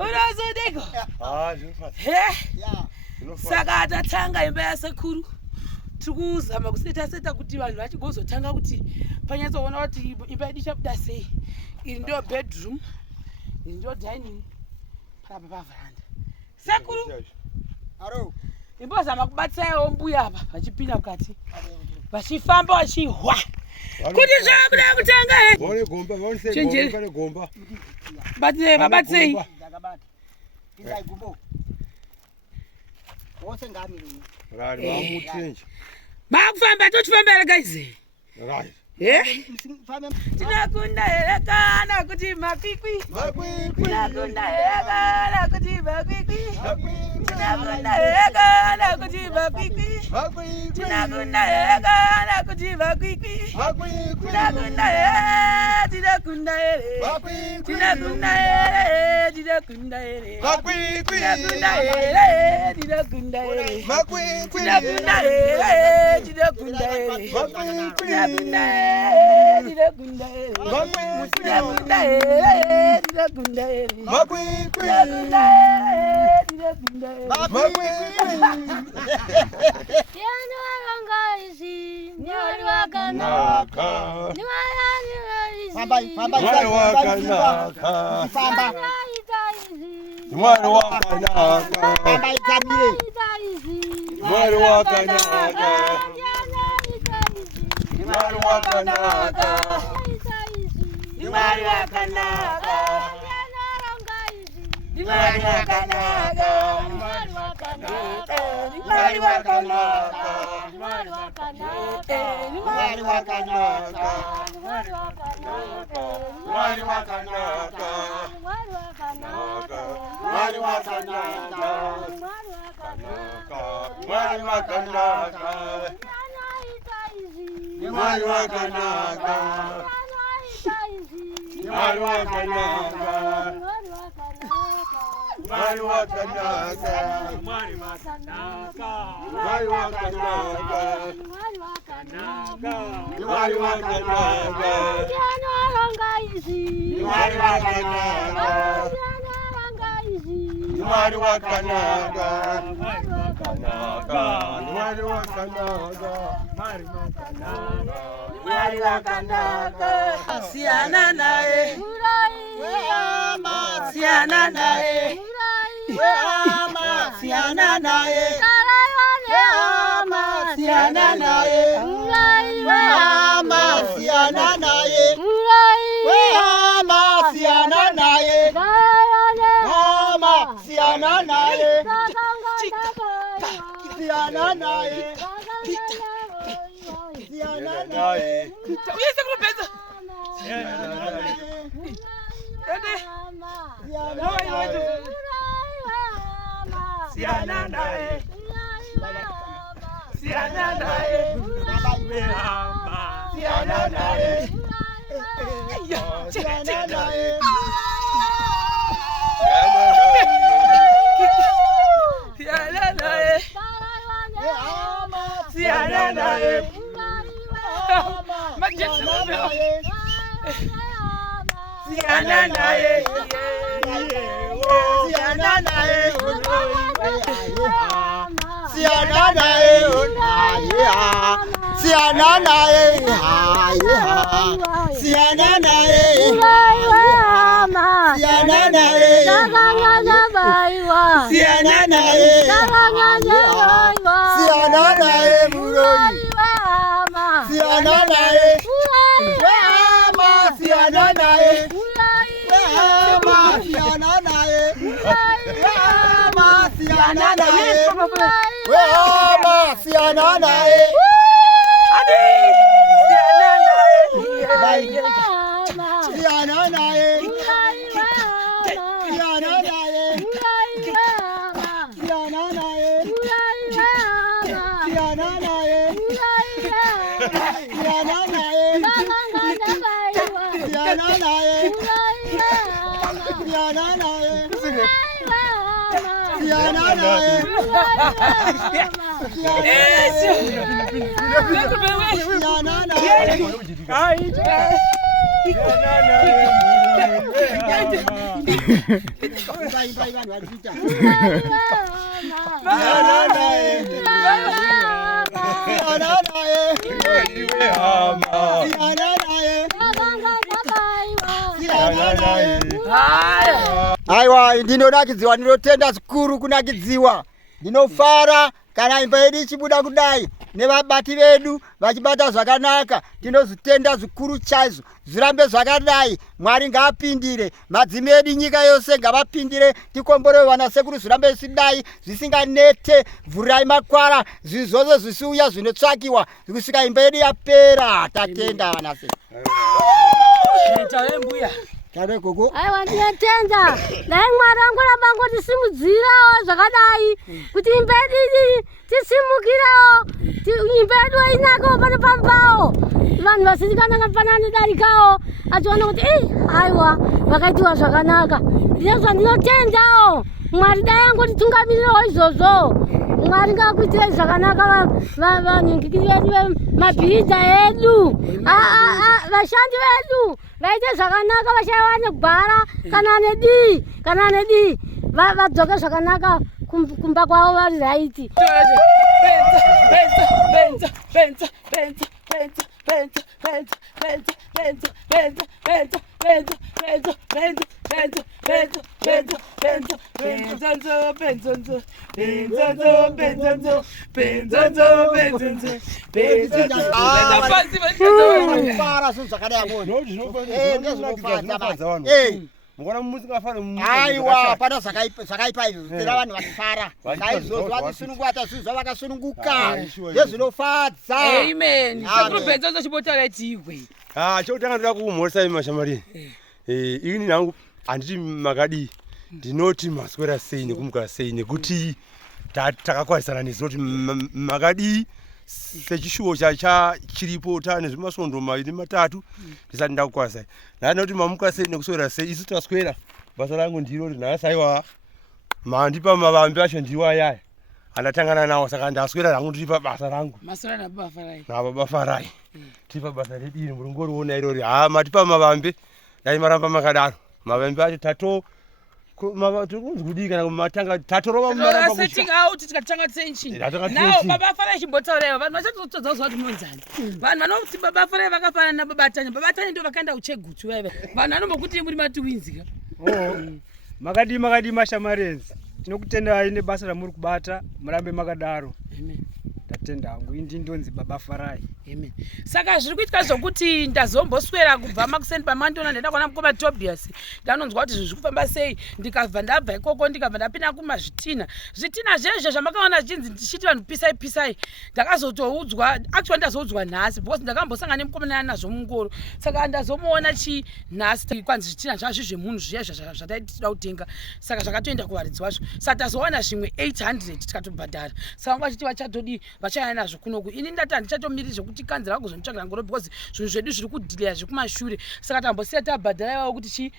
guys for the people. Saka tatanga imba yasekuru tikuzama kuseta kuti vanhu vachigozotanga kuti panyatsoona kuti imba yedu ichabuda sei. Iri ndio bedroom, iri ndio dining, papa pavaranda. Sekuru aro imbozama kubatsirawo mbuya apa vachipinda mukati vachifamba vachihwa kuti zvakuda kutanga vone gomba vone gomba babatsei Indai gumbo. Wose ngamiri. Right, vamutenje. Makufamba tochifambira guys. Right. Tinakunda kana kuti makwikwi. Tinakunda kana kuti makwikwi. Tinakunda kana kuti makwikwi. Tinakunda kana kuti makwikwi. Tinakunda tinakunda tinakunda tinakunda makwikwi. Tinakunda tinakunda makwikwi. Tinakunda tinakunda Mwari wakanaka. Mwari wakanaka. Mwari wakanaka. Mwari wakanaka. Mwari wakanaka. Mwari wakanaka. Mwari wakanaka. Mwari wakanaka. Mwari wakanaka. Mwari wakanaka. Mwari wakanaka. Siyana naye. Siyana naye. Siyana naye. Siyana naye. Siyana naye. Siyana naye. Siyana naye. Siyana naye. Siyana naye. Uyese kupeza. Siyana naye. Siyana naye. Siyana naye. Siyana naye. Siyana naye. Siyana naye. Siyana naye. Siyana naye. Siyana naye. Siyana naye. Siyana naye. Siyana naye. Siyana naye. Siyana naye Muroi. Siyana naye. Siyana naye. Siyana naye. Siyana naye. Siyana naye. Siyana naye. Aiwa, ndinonakidziwa, ndinotenda zvikuru kunakidziwa. Ndinofara kana imba yedu ichibuda kudai nevabati vedu vachibata zvakanaka. Tinozvitenda zvikuru chaizvo, zvirambe zvakadai. Mwari ngaapindire, madzime edu nyika yose ngavapindire, tikomborewe vanasekuru zvirambe zvisidai, zvisinganete. Vhurai makwara, zvinhu zvose zvisiuya zvinotsvakiwa kusvika imba yedu yapera. Tatenda vanasekuru. Mbuya. Kare gogo. Aiwa, ndinotenda. Dai Mwari angoramba ngotisimudzirawo zvakadai kuti imba yedu tisimukirawo, imba yedu inakawo pano pambawo. Vanhu vasizikananga panani darikawo achiona kuti aiwa vakaitiwa zvakanaka. Ndizvo ndinotendawo. Mwari dai angotitungamirirawo izvozvo. Mwari ngaakuitirei zvakanaka vanhingikiri vedu vemabhiridha edu, vashandi vedu vaite zvakanaka, vashaiwa negwara kana nedii vadzoke zvakanaka kumba kwavo vari raiti. Aiwa, pana zvakaipa izvo tira vanhu vachifara. Saizvozvo vatisununguata zvinhu zvavakasununguka. Ndezvinofadza. Amen. Sakurupenzo chibotaretiwe. Chokutanga ndoda kumhoresai mashamari. Ini nangu handiti makadi ndinoti maswera sei nekumuka sei nekuti takakwarisana nezvo kuti makadii sechishuwo chiripo tane zvimasondo 2-3 ndisati ndakukwarisai ndanoti mamuka sei nekuswera sei isu taswera basa rangu ndiro kuti nhasi aiwa mandipa mavambi acho ndiwo ayaya andatangana nawo saka ndaswera rangu ndiri pabasa rangu nababa Farai tiri pabasa redini muringoriona irori matipa mavambi dai maramba makadaro mavambi acho tato tikunzi kudii kana kumatanga tatorova tikatanga tension nawo baba Farai chimbotauraiwa vanhu vachatotodza kuti munzani vanhu vanoti baba Farai vakafanana nababa Tanya ndo vakaenda kuchegutsu vaiva vanhu vanombokuti muri matwinzika makadii mashamarenzi tinokutendai nebasa ramuri kubata murambe makadaro. Amen. Tatenda hangu indi ndonzi baba Farai. Amen. Saka zviri kuitika zvokuti ndazomboswera kubva makuseni pamandona ndaenda kwana mukoma Tobias ndanonzwa kuti zviri kufamba sei ndikabva ndabva ikoko ndikabva ndapinda kumazvitina zvezvo zvamakaona chinzi ndichiti vanhu pisai ndakazotoudzwa actually ndazoudzwa nhasi because ndakambosangana nemukomana nazvo mungoro saka ndazomuona nhasi kwanzi zvitina zvazvo zvemunhu zviya zvataitida kutenga saka zvakatoenda kuvaridzwazvo saka tazowana zvimwe 800 tikatobhadhara saka vachiti vachatodi vachaya nazvo kunoku ini ndati handichatomiri zvekuti kanzira kuzonitsvagira ngoro because zvinhu zvedu zviri kudhilaya zvekumashure saka tambosiya tabhadharawo kuti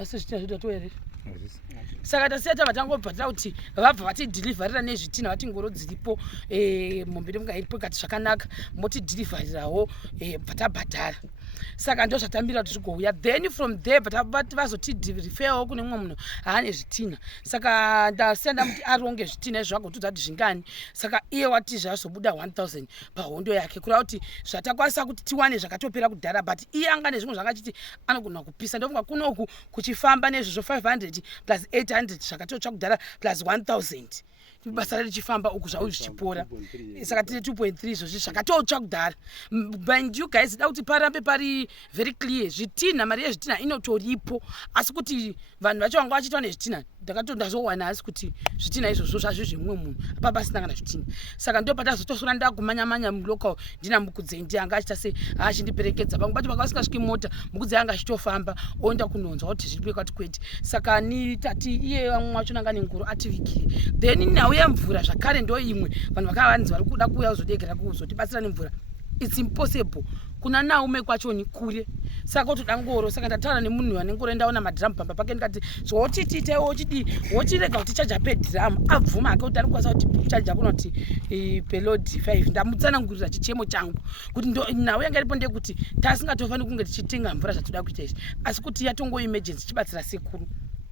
asi zvitina zvedu atoere saka tasiya tabva tangobhadhara kuti vabva vatidhilivharira nezvitina vati ngoro dziripo mombe nemunga iripo ikati zvakanaka motidhilivharirawo bva tabhadhara saka ndo zvatambira kuti zvigouya then from there vati vazotidhirifewo kune mumwe munhu haane zvitina saka ndasiya ndamuti aronge zvitina izvo agotudza kuti zvingani saka iye wati zvazobuda 1000 pahondo yake kureva kuti zvatakwanisa kuti tiwane zvakatopera kudhara but iye anga nezvimwe zvakachiti anogona kupisa ndofunga kunoku kuchifamba nezvozvo 500 plus 800 zvakatotsva kudhara plus 1000 basa richifamba uku zvau zvichipora saka tine 2.3 izvozvi zvakatotsva kudhara but you guys da kuti parambe pari very clear zvitina mari yezvitina inotoripo asi kuti vanhu vacho vanga vachitwa nezvitina ndakatondazowana asi kuti zvitina izvozvo zvazvo zvemumwe munhu apapasina kana zvitina saka ndo patazotosora ndakumanyamanya mulocal ndina mukudze anga achita sei achindiperekedza pangu pacho pakasvikasviki mota mukudze anga achitofamba oenda kunonzwa kuti zviri kwati kwete saka ni tati iye vamwe wacho nanga nengoro ativikire then nhau yemvura zvakare ndo imwe vanhu vakavanzi vari kuda kuuya kuzodegera kuzotibatsira nemvura it's impossible kuna naume kwacho ni kure saka kutoda ngoro saka ndataura nemunhu ane ngoro ndaona madrum pamba pake ndikati zvotitite wochirega kuti chaja pedrum abvuma ake kuti ari kwasa kuti chaja kunoti pelod 5 ndamutsanangurira chichemo changu kuti nawo yanga iripo ndekuti tasingatofaniri kunge tichitenga mvura zvatoda kuita izvi asi kuti yatongo emergency chibatsira sekuru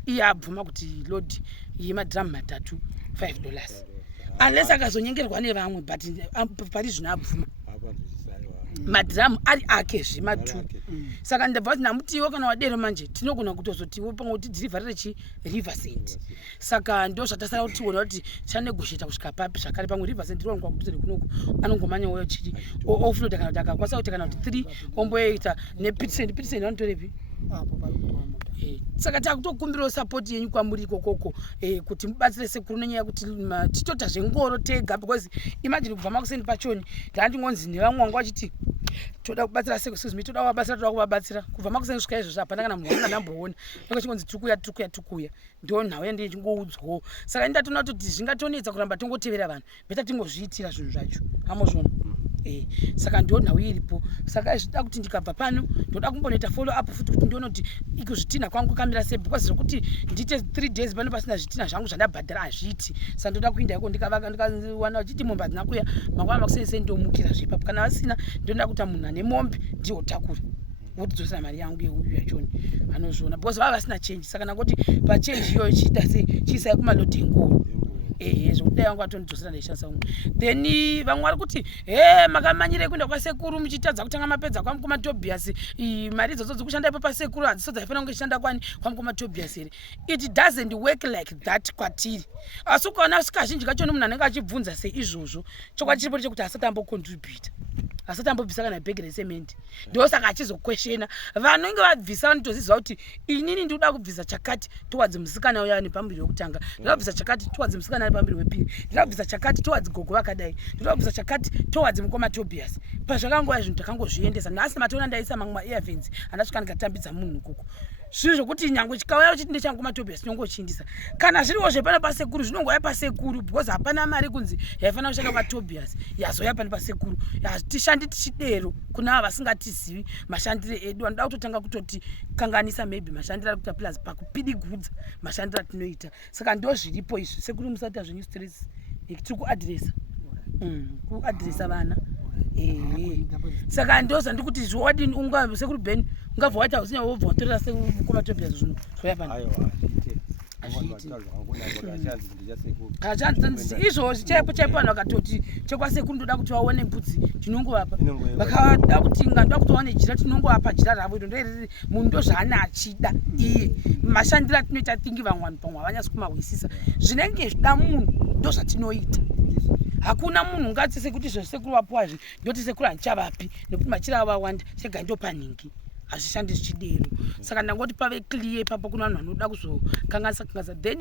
iye abvuma kuti load yemadrum 3 $5 unless akazonyengerwa nevamwe but pari zvino abvuma madhiramu ari ake zvima2 saka ndabva kuti namutiwo kana wadero manje tinogona kutozotiwo pamwe kuti dhirivharire Riverside saka ndo zvatasara kuti tiona kuti chanegosheta kusvika papi zvakare pamwe Riverside ronwa kutiri kunoku anongomanyawo chiti offload kana kuti akakwasa kuti kana kuti 3 omboita nePitsen vanotorepi apo pari saka takutokumbirawo support yenyu kwamuri ikokoko kuti mubatsire sekuru nenyaya kuti titota zvengoro tega because imagine kubva makuseni pachoni ndandingonzi nevamwe wangu vachiti toda kubatsira sekuru toda kuvabatsira toda kuvabatsira kubva makuseni kusvika izvozvo hapana kana munhu angamboona nenge chingonzi tukuya ndo nhau yandii chingoudzwawo saka ndatoona kuti zvingatonetsa kuramba tongotevera vanhu beta tingozviitira zvinhu zvacho amozvona saka ndo nhau iripo saka zvida kuti ndikabva pano ndoda kumbonoita follow up futi kuti ndione kuti ikuzvitina kwangu kamira sei because zvokuti ndite 3 days pano pasina zvitina zvangu zvandabhadhara hazviti saka ndoda kuinda iko ndikawana uchiti mombe hadzina kuya mangwana makuseni ndomukira zvipapo kana vasina ndoda kuita munhu ane mombe ndiwo takura votidzosera mari yangu yeuyu yachoni anozviona because vava vasina change saka nangoti pachange iyoyo chiita sei chiisai kumalodi engoro zvokudai vangu vatondidzosera ndaishandisa umwe then vamwe vari kuti makamanyire kuenda kwasekuru muchitadza kutanga mapedza kwamukoma Tobias mari idzodzo dzikushanda ipo pasekuru hadziso dzaifanira kunge ichishanda kwani kwamukoma Tobias here it doesn't work like that kwatiri asi ukaona asi kazhinji kachoni munhu anenge achibvunza sei izvozvo chokwadi chiripo chekuti asati ambocontributa asati ambobvisa kana bhegi resemende ndo saka achizokweshena vanhu inge vabvisa vanotoziva kuti inini ndikuda kubvisa chakati towards musikana uya nepamberi wekutanga ndinoda kubvisa chakati towards musikana ari pamberi wepiri ndinoda kubvisa chakati towards gogo vakadai ndinoda kubvisa chakati towards mukoma Tobias pazvakangoya zvinhu takangozviendesa nhasi matona ndaisa mamwe maearphones andasvika ndikatambidza munhu ikoko zvinhu zvokuti nyange chikauya uchiti ndechangu Matobias chinongochindisa kana zviriwo zvepana pasekuru zvinongoya pasekuru because hapana mari kunzi yaifanira kushanda kwaTobias yazoya pana pasekuru tishandi tichidero kuna ava vasingatizivi mashandiro edu anoda kutotanga kutoti kanganisa maybe mashandiro ari kuita plus pakupidigudza mashandiro atinoita saka ndo zviripo izvi sekuru musati azvinyu stress tiri kuadresa kuadresa vana saka ndoza ndikuti zvodini unga sekuru Ben ungabva waita usina wobva watorera sekumatobias zvino zvoya pana izvozvi chaipo chaipo vanhu vakatoti chekwasekuru ndoda kuti vaone mbudzi tinongovapa vakada kuti ngandoda kuti vaone jira tinongovapa jira ravo iro ndoeriri munhu ndozvaana achida iye mashandiro atinoita tingi vamwe vanhu pamwe havanyasi kumawisisa zvinenge zvida munhu ndozvatinoita hakuna munhu ungati sekuti zvesekuru wapuwazvi ndoti sekuru handichavapi nekuti machira ava wanda chega ndopaningi hazvishandi zvichidero saka ndangoti pave clear ipapo kuna vanhu vanoda kuzokanganisa kanganisa then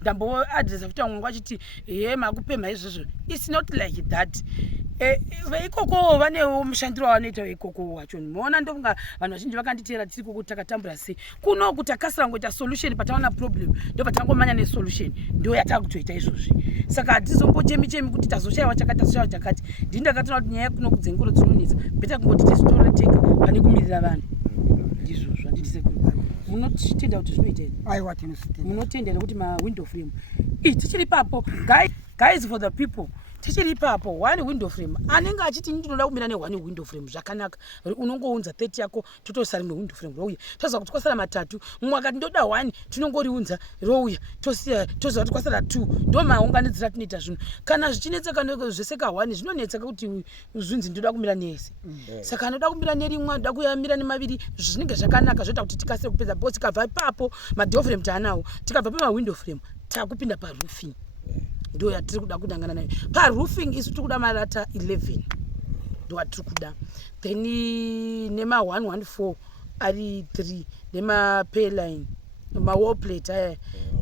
ndamboadresa futi vamwe vachiti makupemha izvozvo it's not like that veikoko vanewo mushandiro wavanoita veikoko wacho muona ndonga vanhu vazhinji vakanditeera tiri koko takatambura sei kuno kuti takasira ngoita solution pataona problem ndo patangomanya nesolution ndo yatakutoita izvozvi saka hatizombochemi kuti tazoshayiwa chakati tazoshayiwa chakati ndini ndakatoona kuti nyaya kuno kudzengoro dzinonetsa beta kungoti tizitora tega pane kumirira vanhu ndizvozvo handiti sekuru munotenda kuti zvinoita here aiwa tinositenda munotendera kuti mawindow frame tichiri papo guys for the people tichiri ipapo one window frame anenge achiti ndinoda kumira ne1 window frame zvakanaka unongounza 30 yako totosara rimwe window frame rouya toziva kuti kwasara matatu mumwe akati ndoda 1 tinongoriunza rouya tosiya toziva kuti kwasara 2 ndo maunganidzira tinoita zvinhu kana zvichinetseka zveseka 1 zvinonetseka kuti zvinzi ndoda kumira nese saka anoda kumira nerimwe anoda kuyamira nemaviri zvinenge zvakanaka zvoita kuti tikasire kupedza bosi tikabva ipapo madoor frame taanawo tikabva pamawindow frame takupinda paroofing ndo yatiri kuda kudangana nayo paroofing isu tiri kuda marata 11 ndo atiri kuda then nema114 ari 3 nemapayline mawall plate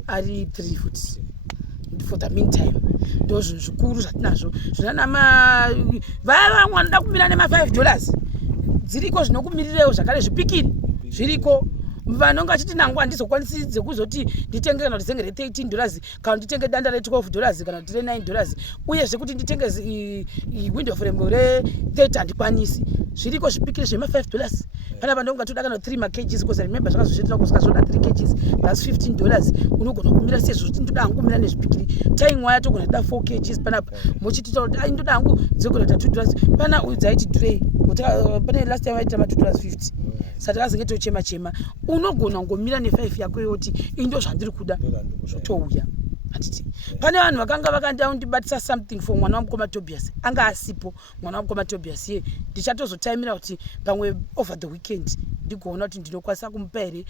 ari 3 futi for the meantime ndo zvinhu zvikuru zvatinazvo vaya vamwe vanoda kumira nema$5 dziriko zvinokumirirewo zvakare zvipikiri zviriko vanonga achiti nangu handizokwanisi dzekuzoti nditenge kana kuti zenge $13 kana nditenge danda $12 kana kuti $9 uyezve kuti nditenge window frame re30 handikwanisi zviriko zvipikiri zvema$5 pana pandonga toda kana 3 kgs because remember zvakazozviitira kusika zvoda 3 kgs that's $15 unogona kumira sezvo kuti ndoda hangu kumira nezvipikiri taimwaya togona da 4 kgs panapa mochititaura kuti ndoda hangu dzogona ta $2 pana udzaiti dray pane last time vaita ma$2.50 saka takazinge tochema unogona ngomira ne5 yako yoti indo zvandiri kuda zvotouya handiti pane vanhu vakanga vakandibatisa something for mwana wamukoma Tobias anga asipo mwana wamukoma Tobias ye ndichatozotaimira kuti pamwe over the weekend ndigoona kuti ndinokwanisa kumupa here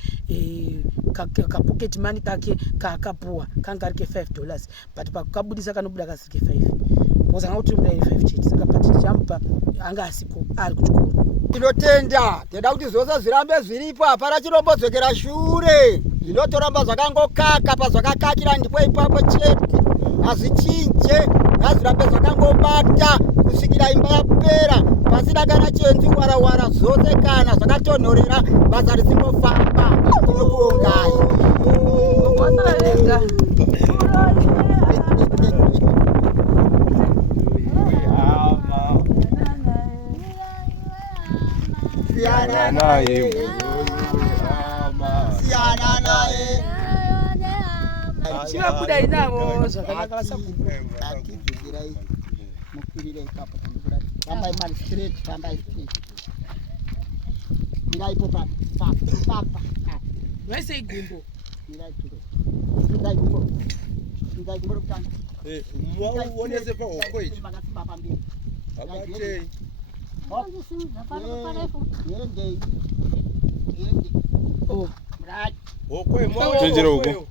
kapocket money kake kaakapuwa kanga ari ke$5 but pakabudisa kanobuda kasiri ke5 ozanga kuti mira 5 chete saka but ndichamupa anga asipo ari kuchikoro tinotenda tenda kuti zvose zvirambe zviripo hapana chinombodzokera shure zvinotoramba zvakangokaka pazvakakakira ndipo ipapo chete hazvichinje ngazvirambe zvakangobata kusvikira imba yapera pasina kana chenzi warawara zvose kana zvakatonhorera basa risingofamba tinokuongai Siana naye Siana naye Chira kuda inavo zvakanaka vasagupa atidzirai mukirire ipapo tambai mari straight tambai straight ndaipo papa vaise igumbo ndaipo kutanga muonese pahoko ichi makasimba pamberi abatei oh hoko tenjera uko